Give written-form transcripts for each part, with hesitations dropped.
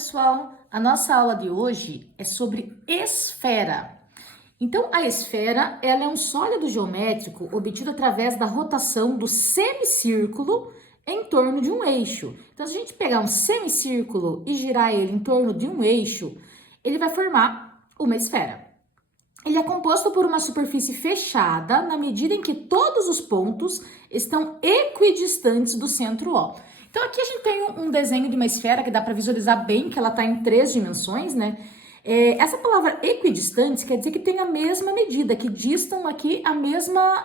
pessoal! A nossa aula de hoje é sobre esfera. Então, a esfera, ela é um sólido geométrico obtido através da rotação do semicírculo em torno de um eixo. Então, se a gente pegar um semicírculo e girar ele em torno de um eixo, ele vai formar uma esfera. Ele é composto por uma superfície fechada na medida em que todos os pontos estão equidistantes do centro O. Então, aqui a gente tem um desenho de uma esfera que dá para visualizar bem que ela está em 3 dimensões, né? Essa palavra equidistantes quer dizer que tem a mesma medida, que distam aqui a mesma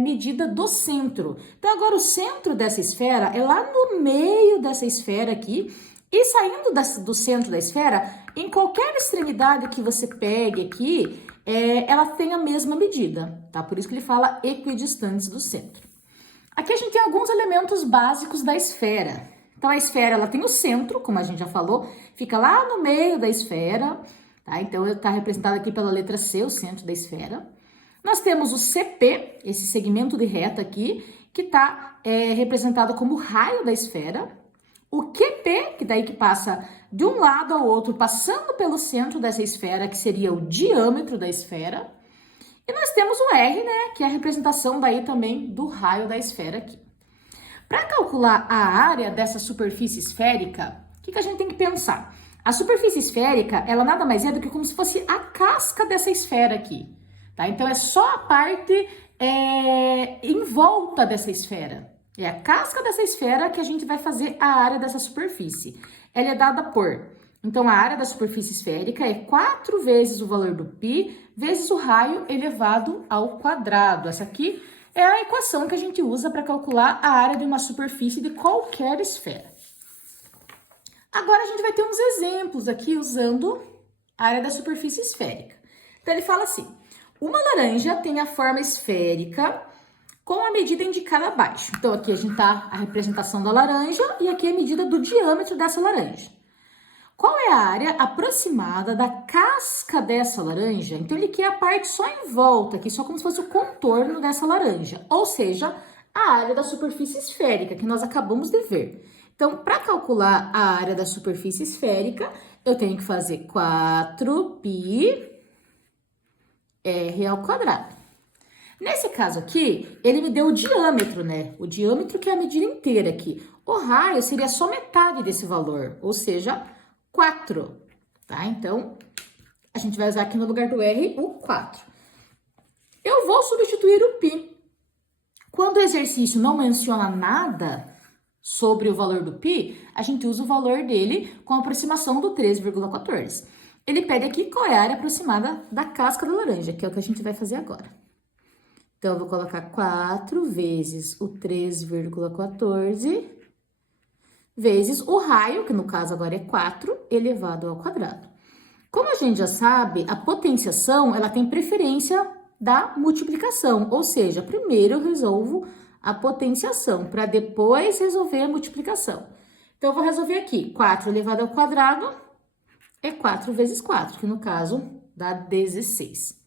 medida do centro. Então, agora o centro dessa esfera é lá no meio dessa esfera aqui, e saindo do centro da esfera, em qualquer extremidade que você pegue aqui, ela tem a mesma medida, tá? Por isso que ele fala equidistantes do centro. Aqui a gente tem alguns elementos básicos da esfera. Então, a esfera, ela tem o centro, como a gente já falou, fica lá no meio da esfera, tá? Então, está representado aqui pela letra C, o centro da esfera. Nós temos o CP, esse segmento de reta aqui, que está representado como raio da esfera. O QP, que daí que passa de um lado ao outro, passando pelo centro dessa esfera, que seria o diâmetro da esfera. E nós temos o R, né, que é a representação daí também do raio da esfera aqui. Para calcular a área dessa superfície esférica, o que a gente tem que pensar? A superfície esférica, ela nada mais é do que como se fosse a casca dessa esfera aqui, tá? Então, é só a parte em volta dessa esfera. É a casca dessa esfera que a gente vai fazer a área dessa superfície. Ela é dada por... Então, a área da superfície esférica é 4 vezes o valor do π vezes o raio elevado ao quadrado. Essa aqui é a equação que a gente usa para calcular a área de uma superfície de qualquer esfera. Agora, a gente vai ter uns exemplos aqui usando a área da superfície esférica. Então, ele fala assim, uma laranja tem a forma esférica com a medida indicada abaixo. Então, aqui a gente tá a representação da laranja e aqui a medida do diâmetro dessa laranja. Qual é a área aproximada da casca dessa laranja? Então, ele quer a parte só em volta, aqui só como se fosse o contorno dessa laranja, ou seja, a área da superfície esférica, que nós acabamos de ver. Então, para calcular a área da superfície esférica, eu tenho que fazer 4πr ao quadrado. Nesse caso aqui, ele me deu o diâmetro, né? O diâmetro que é a medida inteira aqui. O raio seria só metade desse valor, ou seja, 4, tá? Então, a gente vai usar aqui no lugar do R o 4. Eu vou substituir o π. Quando o exercício não menciona nada sobre o valor do π, a gente usa o valor dele com a aproximação do 13,14. Ele pede aqui qual é a área aproximada da casca da laranja, que é o que a gente vai fazer agora. Então, eu vou colocar 4 vezes o 13,14 vezes o raio, que no caso agora é 4, elevado ao quadrado. Como a gente já sabe, a potenciação, ela tem preferência da multiplicação, ou seja, primeiro eu resolvo a potenciação, para depois resolver a multiplicação. Então, eu vou resolver aqui, 4 elevado ao quadrado é 4 vezes 4, que no caso dá 16.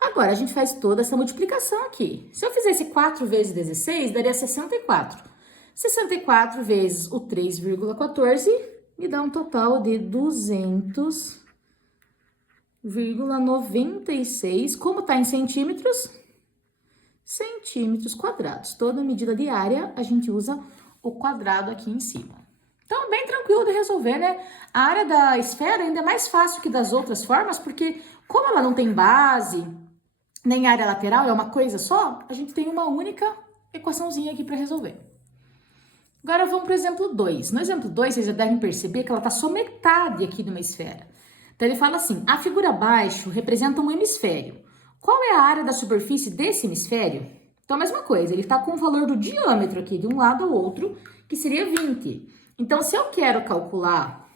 Agora, a gente faz toda essa multiplicação aqui. Se eu fizesse 4 vezes 16, daria 64. 64 vezes o 3,14 me dá um total de 200,96. Como está em centímetros? Centímetros quadrados. Toda medida de área, a gente usa o quadrado aqui em cima. Então, bem tranquilo de resolver, né? A área da esfera ainda é mais fácil que das outras formas, porque como ela não tem base, nem área lateral, é uma coisa só, a gente tem uma única equaçãozinha aqui para resolver. Agora, vamos para o exemplo 2. No exemplo 2, vocês já devem perceber que ela está só metade aqui de uma esfera. Então, ele fala assim, a figura abaixo representa um hemisfério. Qual é a área da superfície desse hemisfério? Então, a mesma coisa, ele está com o valor do diâmetro aqui, de um lado ao outro, que seria 20. Então, se eu quero calcular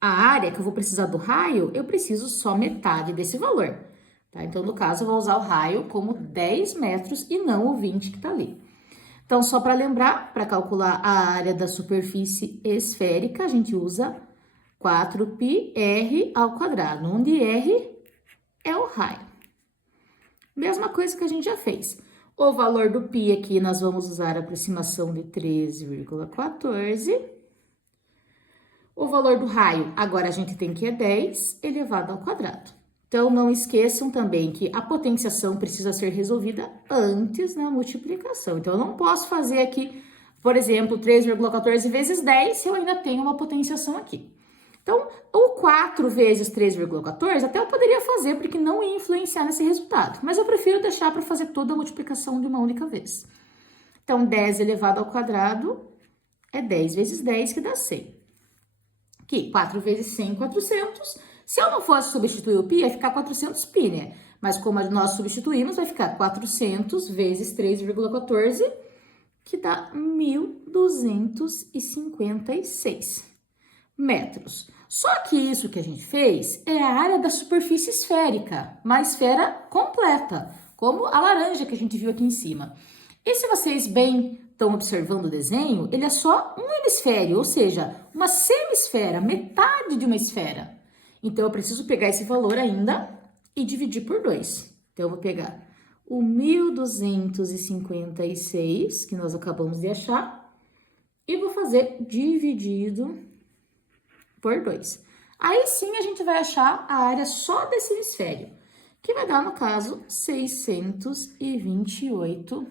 a área, que eu vou precisar do raio, eu preciso só metade desse valor. Tá? Então, no caso, eu vou usar o raio como 10 metros e não o 20 que está ali. Então, só para lembrar, para calcular a área da superfície esférica, a gente usa 4πr ao quadrado, onde r é o raio. Mesma coisa que a gente já fez. O valor do π aqui, nós vamos usar a aproximação de 13,14. O valor do raio, agora a gente tem que é 10 elevado ao quadrado. Então, não esqueçam também que a potenciação precisa ser resolvida antes da multiplicação. Então, eu não posso fazer aqui, por exemplo, 3,14 vezes 10 se eu ainda tenho uma potenciação aqui. Então, o 4 vezes 3,14 até eu poderia fazer, porque não ia influenciar nesse resultado. Mas eu prefiro deixar para fazer toda a multiplicação de uma única vez. Então, 10 elevado ao quadrado é 10 vezes 10, que dá 100. Aqui, 4 vezes 100, 400. Se eu não fosse substituir o π, ia ficar 400π, né? Mas como nós substituímos, vai ficar 400 vezes 3,14, que dá 1.256 metros. Só que isso que a gente fez é a área da superfície esférica, uma esfera completa, como a laranja que a gente viu aqui em cima. E se vocês bem estão observando o desenho, ele é só um hemisfério, ou seja, uma semisfera, metade de uma esfera. Então, eu preciso pegar esse valor ainda e dividir por 2. Então, eu vou pegar o 1.256, que nós acabamos de achar, e vou fazer dividido por 2. Aí sim a gente vai achar a área só desse hemisfério, que vai dar, no caso, 628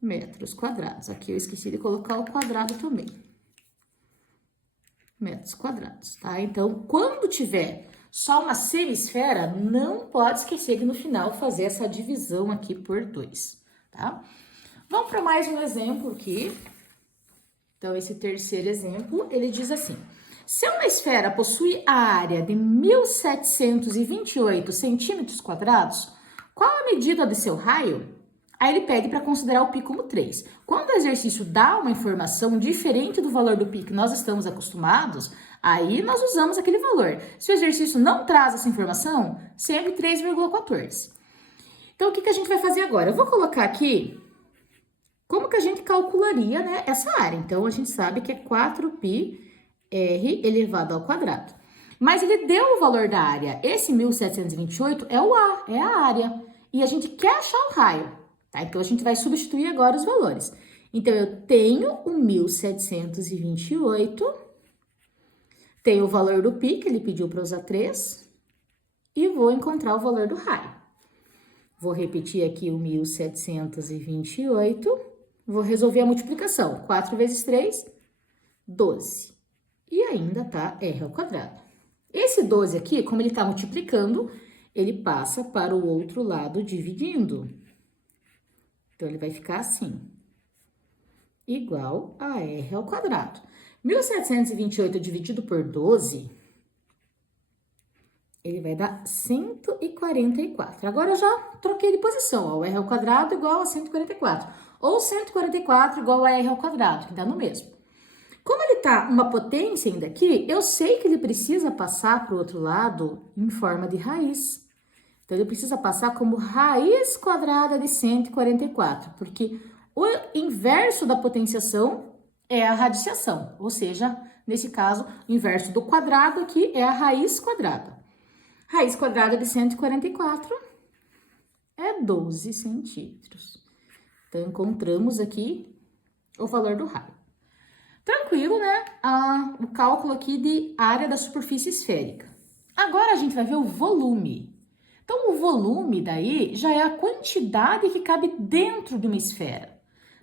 metros quadrados. Aqui eu esqueci de colocar o quadrado também. Metros quadrados, tá? Então, quando tiver só uma semisfera, não pode esquecer de no final fazer essa divisão aqui por 2, tá? Vamos para mais um exemplo aqui. Então, esse terceiro exemplo, ele diz assim: se uma esfera possui a área de 1.728 centímetros quadrados, qual a medida de seu raio? Aí ele pede para considerar o π como 3. Quando o exercício dá uma informação diferente do valor do π que nós estamos acostumados, aí nós usamos aquele valor. Se o exercício não traz essa informação, sempre 3,14. Então, o que a gente vai fazer agora? Eu vou colocar aqui como que a gente calcularia, né, essa área. Então, a gente sabe que é 4πr elevado ao quadrado. Mas ele deu o valor da área. Esse 1.728 é o A, é a área. E a gente quer achar o raio. Tá? Então, a gente vai substituir agora os valores. Então, eu tenho o 1.728, tenho o valor do π, que ele pediu para usar 3, e vou encontrar o valor do raio. Vou repetir aqui o 1.728, vou resolver a multiplicação. 4 vezes 3, 12. E ainda tá r ao quadrado. Esse 12 aqui, como ele está multiplicando, ele passa para o outro lado dividindo. Então, ele vai ficar assim, igual a r ao quadrado. 1.728 dividido por 12, ele vai dar 144. Agora, eu já troquei de posição, ó, o r ao quadrado igual a 144. Ou 144 igual a r ao quadrado, que dá no mesmo. Como ele tá uma potência ainda aqui, eu sei que ele precisa passar para o outro lado em forma de raiz. Então, ele precisa passar como raiz quadrada de 144, porque o inverso da potenciação é a radiciação, ou seja, nesse caso, o inverso do quadrado aqui é a raiz quadrada. Raiz quadrada de 144 é 12 centímetros. Então, encontramos aqui o valor do raio. Tranquilo, né? O cálculo aqui de área da superfície esférica. Agora, a gente vai ver o volume. Então, o volume daí já é a quantidade que cabe dentro de uma esfera,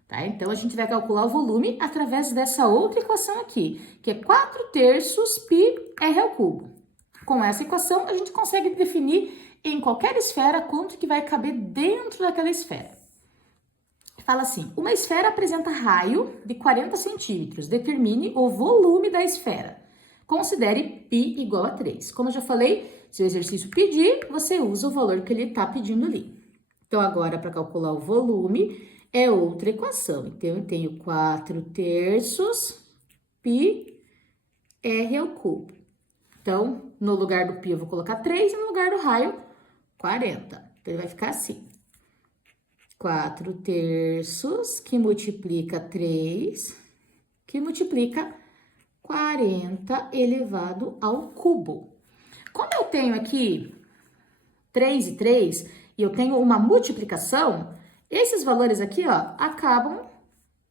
tá? Então, a gente vai calcular o volume através dessa outra equação aqui, que é 4/3 πr ao cubo. Com essa equação, a gente consegue definir em qualquer esfera quanto que vai caber dentro daquela esfera. Fala assim: uma esfera apresenta raio de 40 centímetros, determine o volume da esfera. Considere π igual a 3. Como eu já falei, se o exercício pedir, você usa o valor que ele está pedindo ali. Então, agora, para calcular o volume, é outra equação. Então, eu tenho 4/3 πr ao cubo. Então, no lugar do π eu vou colocar 3 e no lugar do raio, 40. Então, ele vai ficar assim. 4/3 que multiplica 3, que multiplica 40 elevado ao cubo. Como eu tenho aqui 3 e 3, e eu tenho uma multiplicação, esses valores aqui, ó, acabam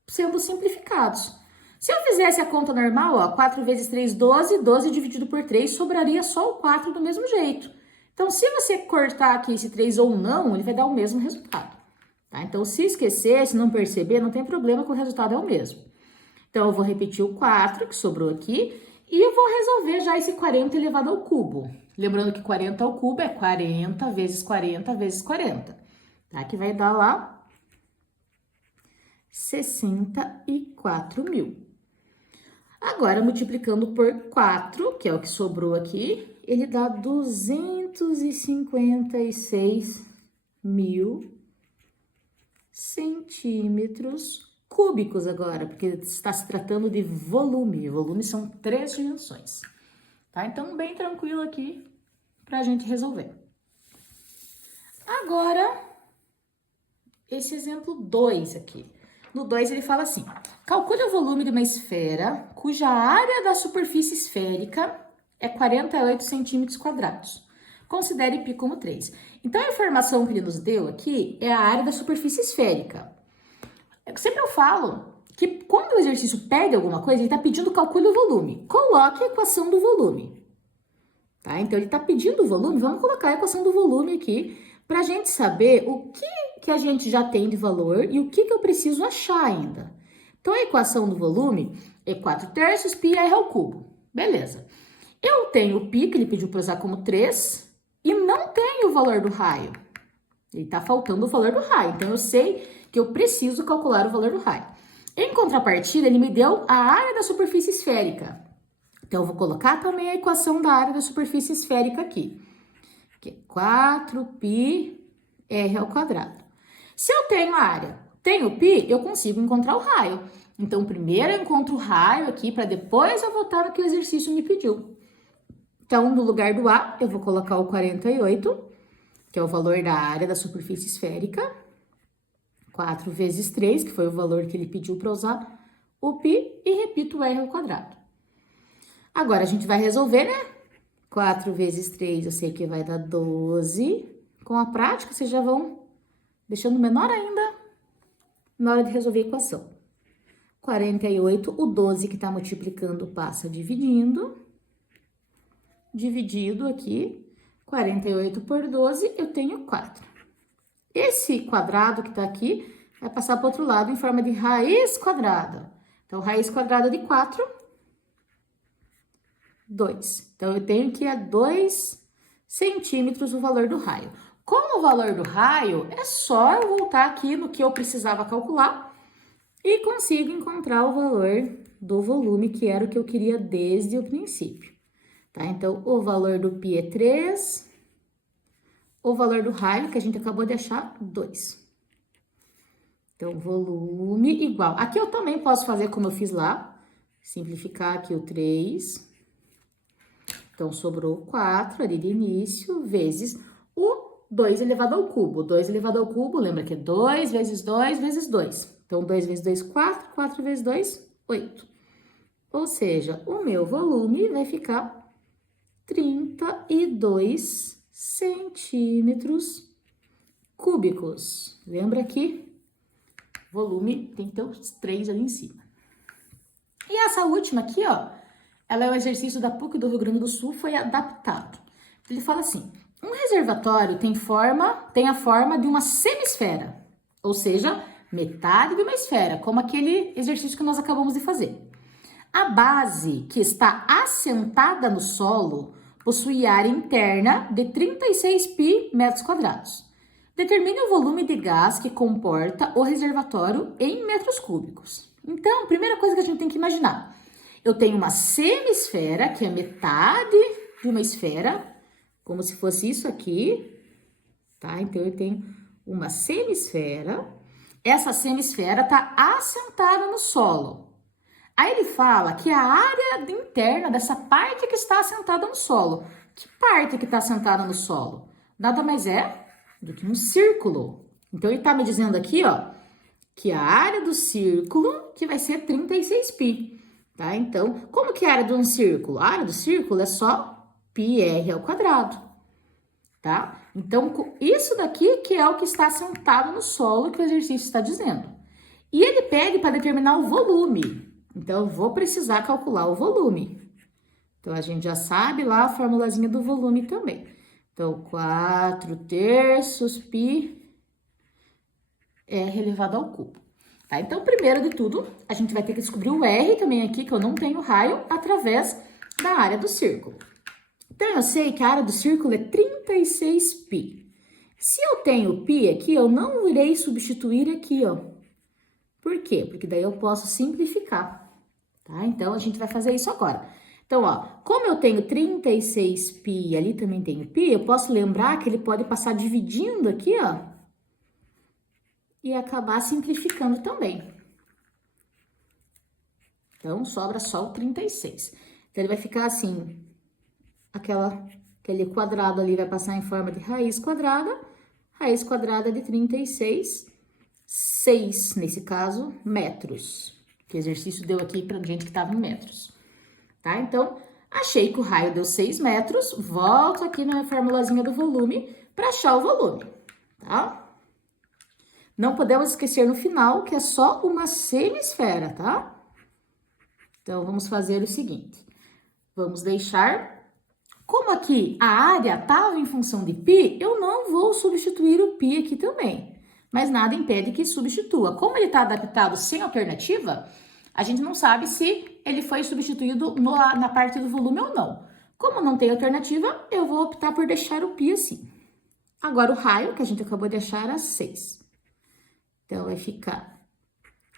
sendo simplificados. Se eu fizesse a conta normal, ó, 4 vezes 3, 12, 12 dividido por 3, sobraria só o 4 do mesmo jeito. Então, se você cortar aqui esse 3 ou não, ele vai dar o mesmo resultado. Tá? Então, se esquecer, se não perceber, não tem problema que o resultado é o mesmo. Então, eu vou repetir o 4 que sobrou aqui e eu vou resolver já esse 40 elevado ao cubo. Lembrando que 40 ao cubo é 40 vezes 40 vezes 40, tá? Que vai dar lá 64.000. Agora, multiplicando por 4, que é o que sobrou aqui, ele dá 256.000 centímetros cúbicos agora, porque está se tratando de volume. Volume são 3 dimensões, tá? Então, bem tranquilo aqui para a gente resolver. Agora, esse exemplo 2 aqui. No 2 ele fala assim, calcule o volume de uma esfera cuja área da superfície esférica é 48 centímetros quadrados. Considere π como 3. Então, a informação que ele nos deu aqui é a área da superfície esférica. Sempre eu falo que quando o exercício pede alguma coisa, ele está pedindo calcule o volume. Coloque a equação do volume. Tá? Então, ele está pedindo o volume, vamos colocar a equação do volume aqui para a gente saber o que a gente já tem de valor e o que eu preciso achar ainda. Então, a equação do volume é 4 terços πr ao cubo. Beleza. Eu tenho o π, que ele pediu para usar como 3, e não tenho o valor do raio. Ele está faltando o valor do raio, então eu sei que eu preciso calcular o valor do raio. Em contrapartida, ele me deu a área da superfície esférica. Então, eu vou colocar também a equação da área da superfície esférica aqui, que é 4πr ao quadrado. Se eu tenho a área, tenho o π, eu consigo encontrar o raio. Então, primeiro eu encontro o raio aqui, para depois eu voltar no que o exercício me pediu. Então, no lugar do A, eu vou colocar o 48, que é o valor da área da superfície esférica. 4 vezes 3, que foi o valor que ele pediu para usar o π, e repito o r ao quadrado. Agora, a gente vai resolver, né? 4 vezes 3, eu sei que vai dar 12. Com a prática, vocês já vão deixando menor ainda na hora de resolver a equação. 48, o 12 que está multiplicando passa dividindo. Dividido aqui, 48 por 12, eu tenho 4. Esse quadrado que está aqui vai passar para o outro lado em forma de raiz quadrada. Então, raiz quadrada de 4, 2. Então, eu tenho que é 2 centímetros o valor do raio. Com o valor do raio, é só eu voltar aqui no que eu precisava calcular e consigo encontrar o valor do volume, que era o que eu queria desde o princípio. Tá? Então, o valor do π é 3, o valor do raio, que a gente acabou de achar, 2. Então, volume igual. Aqui eu também posso fazer como eu fiz lá, simplificar aqui o 3. Então, sobrou 4 ali de início, vezes o 2 elevado ao cubo. 2 elevado ao cubo, lembra que é 2 vezes 2 vezes 2. Então, 2 vezes 2, 4, 4 vezes 2, 8. Ou seja, o meu volume vai ficar 32 centímetros cúbicos. Lembra que volume tem que ter os 3 ali em cima. E essa última aqui, ó, ela é o exercício da PUC do Rio Grande do Sul, foi adaptado. Ele fala assim, um reservatório tem a forma de uma semisfera, ou seja, metade de uma esfera, como aquele exercício que nós acabamos de fazer. A base, que está assentada no solo, possui área interna de 36 π metros quadrados. Determine o volume de gás que comporta o reservatório em metros cúbicos. Então, primeira coisa que a gente tem que imaginar, eu tenho uma semisfera, que é metade de uma esfera, como se fosse isso aqui, tá? Então, eu tenho uma semisfera, essa semisfera está assentada no solo. Aí ele fala que a área interna dessa parte que está assentada no solo. Que parte que está assentada no solo? Nada mais é do que um círculo. Então, ele está me dizendo aqui, ó, que a área do círculo que vai ser 36 π, tá? Então, como que é a área de um círculo? A área do círculo é só πr ao quadrado, tá? Então, isso daqui que é o que está assentado no solo que o exercício está dizendo. E ele pede para determinar o volume. Então, eu vou precisar calcular o volume. Então, a gente já sabe lá a formulazinha do volume também. Então, 4/3 π R elevado ao cubo. Tá? Então, primeiro de tudo, a gente vai ter que descobrir o R também aqui, que eu não tenho raio, através da área do círculo. Então, eu sei que a área do círculo é 36 π. Se eu tenho π aqui, eu não irei substituir aqui, ó. Por quê? Porque daí eu posso simplificar, tá? Então, a gente vai fazer isso agora. Então, ó, como eu tenho 36 π e ali também tenho π, eu posso lembrar que ele pode passar dividindo aqui, ó, e acabar simplificando também. Então, sobra só o 36. Então, ele vai ficar assim, aquele quadrado ali vai passar em forma de raiz quadrada de 36, 6, nesse caso, metros. Que exercício deu aqui pra gente que tava em metros. Tá? Então, achei que o raio deu 6 metros, volto aqui na formulazinha do volume para achar o volume, tá? Não podemos esquecer no final que é só uma semisfera, tá? Então, vamos fazer o seguinte. Vamos deixar... Como aqui a área estava em função de π, eu não vou substituir o π aqui também. Mas nada impede que substitua. Como ele está adaptado sem alternativa, a gente não sabe se ele foi substituído na parte do volume ou não. Como não tem alternativa, eu vou optar por deixar o π assim. Agora, o raio, que a gente acabou de achar, era 6. Então, vai ficar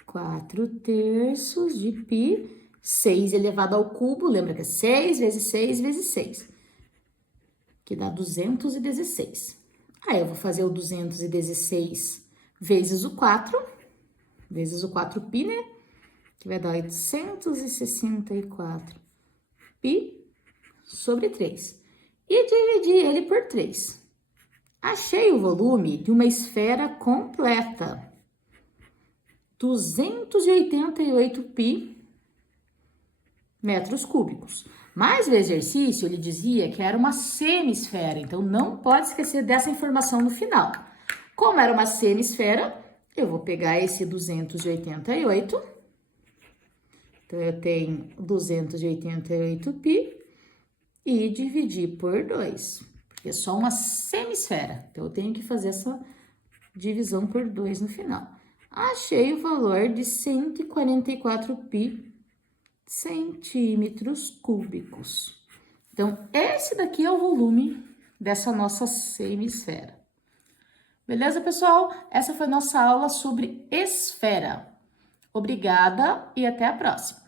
4/3 de π, 6 elevado ao cubo, lembra que é 6 vezes 6 vezes 6, que dá 216. Aí, eu vou fazer o 216 vezes o 4, vezes o 4π, né? Que vai dar 864 π sobre 3. E dividir ele por 3. Achei o volume de uma esfera completa. 288 π metros cúbicos. Mas o exercício, ele dizia que era uma semisfera, então não pode esquecer dessa informação no final. Como era uma semisfera, eu vou pegar esse 288, então eu tenho 288 π e dividir por 2, porque é só uma semisfera, então eu tenho que fazer essa divisão por 2 no final. Achei o valor de 144 π centímetros cúbicos. Então, esse daqui é o volume dessa nossa semisfera. Beleza, pessoal? Essa foi nossa aula sobre esfera. Obrigada e até a próxima.